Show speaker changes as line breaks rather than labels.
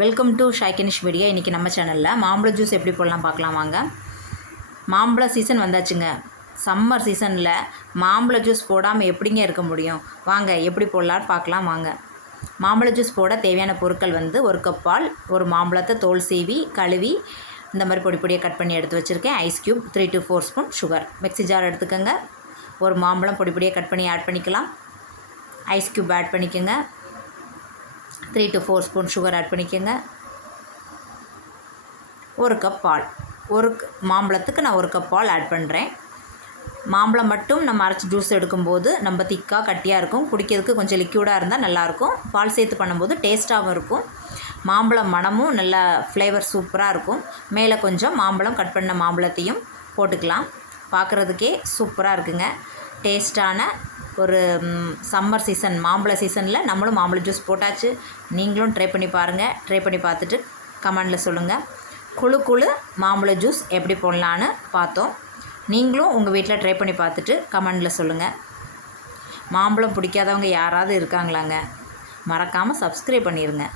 Welcome to ஷைக்கனிஷ் media இன்றைக்கி நம்ம சேனலில் மாம்பழ ஜூஸ் எப்படி போடலாம் பார்க்கலாம் வாங்க. மாம்பழ சீசன் வந்தாச்சுங்க. சம்மர் சீசனில் மாம்பழ ஜூஸ் போடாமல் எப்படிங்க இருக்க முடியும்? வாங்க எப்படி போடலான்னு பார்க்கலாம் வாங்க. மாம்பழ ஜூஸ் போட தேவையான பொருட்கள் வந்து ஒரு கப் பால் ஒரு மாம்பழத்தை தோல் சீவி கழுவி இந்த மாதிரி பொடி பொடியை கட் பண்ணி எடுத்து வச்சுருக்கேன். Ice cube three to four spoon sugar mixie jar எடுத்துக்கோங்க. ஒரு மாம்பழம் பொடி பொடியை கட் பண்ணி ஆட் பண்ணிக்கலாம். ஐஸ் க்யூப் ஆட் பண்ணிக்கோங்க. Three to four spoon sugar add பண்ணிக்கோங்க. ஒரு கப் பால். ஒரு மாம்பழத்துக்கு நான் ஒரு கப் பால் ஆட் பண்ணுறேன் மாம்பழம் மட்டும் நம்ம அரைச்சி ஜூஸ் எடுக்கும்போது நம்ம திக்காக கட்டியாக இருக்கும். குடிக்கிறதுக்கு கொஞ்சம் லிக்யூடாக இருந்தால் நல்லாயிருக்கும். பால் சேர்த்து பண்ணும்போது டேஸ்ட்டாகவும் இருக்கும். மாம்பழம் மணமும் நல்ல ஃப்ளேவர் சூப்பராக இருக்கும். மேலே கொஞ்சம் மாம்பழம் கட் பண்ண மாம்பழத்தையும் போட்டுக்கலாம். பார்க்குறதுக்கே சூப்பராக இருக்குங்க. டேஸ்ட்டான ஒரு சம்மர் சீசன் மாம்பழ சீசனில் நம்மளும் மாம்பழ ஜூஸ் போட்டாச்சு. நீங்களும் ட்ரை பண்ணி பாருங்கள் ட்ரை பண்ணி பார்த்துட்டு கமெண்டில் சொல்லுங்கள் குழு குழு மாம்பழ ஜூஸ் எப்படி போடலான்னு பார்த்தோம். நீங்களும் உங்கள் வீட்டில் ட்ரை பண்ணி பார்த்துட்டு கமெண்டில் சொல்லுங்கள் மாம்பழம் பிடிக்காதவங்க யாராவது இருக்காங்களாங்க? மறக்காமல் சப்ஸ்கிரைப் பண்ணிடுங்க